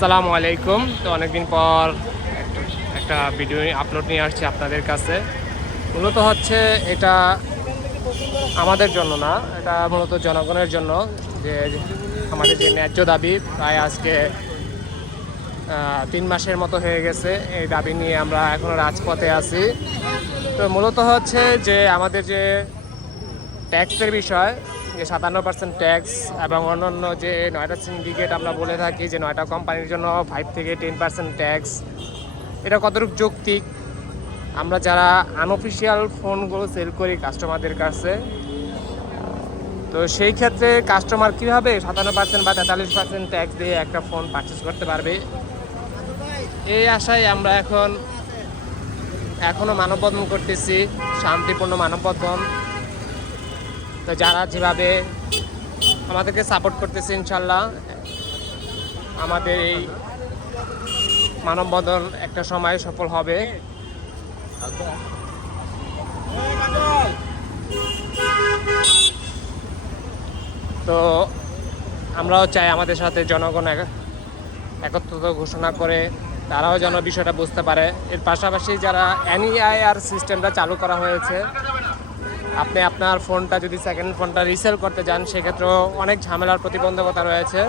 আসসালামু আলাইকুম। তো অনেকদিন পর একটা- ভিডিও আপলোড নিয়ে আসছি আপনাদের কাছে। মূলত হচ্ছে এটা আমাদের জন্য না, এটা মূলত জনগণের জন্য যে আমাদের যে ন্যায্য দাবি প্রায় আজকে তিন মাসের মতো হয়ে গেছে। এই দাবি নিয়ে আমরা এখনও রাজপথে আছি। তো মূলত হচ্ছে যে আমাদের যে ট্যাক্সের বিষয় যে সাতান্ন পার্সেন্ট ট্যাক্স এবং অন্যান্য যে নয়টা সিন্ডিকেট আমরা বলে থাকি, যে নয়টা কোম্পানির জন্য ফাইভ থেকে টেন পার্সেন্ট ট্যাক্স এটা কতটুকু যৌক্তিক? আমরা যারা আনঅফিসিয়াল ফোনগুলো সেল করি কাস্টমারদের কাছে, তো সেই ক্ষেত্রে কাস্টমার কীভাবে সাতান্ন পার্সেন্ট বা তেতাল্লিশ পার্সেন্ট ট্যাক্স দিয়ে একটা ফোন পারচেস করতে পারবে? এই আশায় আমরা এখন এখনও মানববন্ধন করতেছি, শান্তিপূর্ণ মানববন্ধন। তো যারা যেভাবে আমাদেরকে সাপোর্ট করতেছে, ইনশাল্লাহ, আমাদের এই মানববন্ধন একটা সময় সফল হবে। তো আমরাও চাই আমাদের সাথে জনগণ এক- একত্রতা ঘোষণা করে তারাও যেন বিষয়টা বুঝতে পারে। এর পাশাপাশি যারা এনইআইআর সিস্টেমটা চালু করা হয়েছে আপনি আপনার ফোনটা যদি সেকেন্ড ফোনটা রিসেল করতে যান, সেক্ষেত্রেও অনেক ঝামেলার প্রতিবন্ধকতা রয়েছে।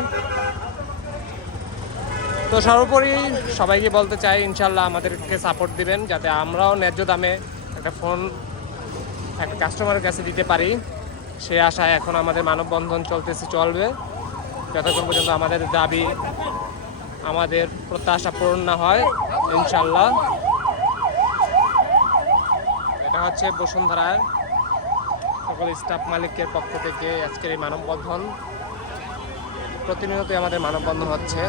তো সর্বোপরি সবাইকে বলতে চাই ইনশাল্লাহ আমাদেরকে সাপোর্ট দিবেন, যাতে আমরাও ন্যায্য দামে একটা ফোন একটা কাস্টমারের কাছে দিতে পারি। সে আশায় এখন আমাদের মানববন্ধন চলতেছে, চলবে। যতক্ষণ পর্যন্ত আমাদের দাবি, আমাদের প্রত্যাশা পূরণ না হয় ইনশাল্লাহ এটা হচ্ছে বসুন্ধরার সকল স্টাফ মালিকের পক্ষ থেকে আজকের এই মানববন্ধন প্রতিনিয়তই আমাদের মানববন্ধন হচ্ছে।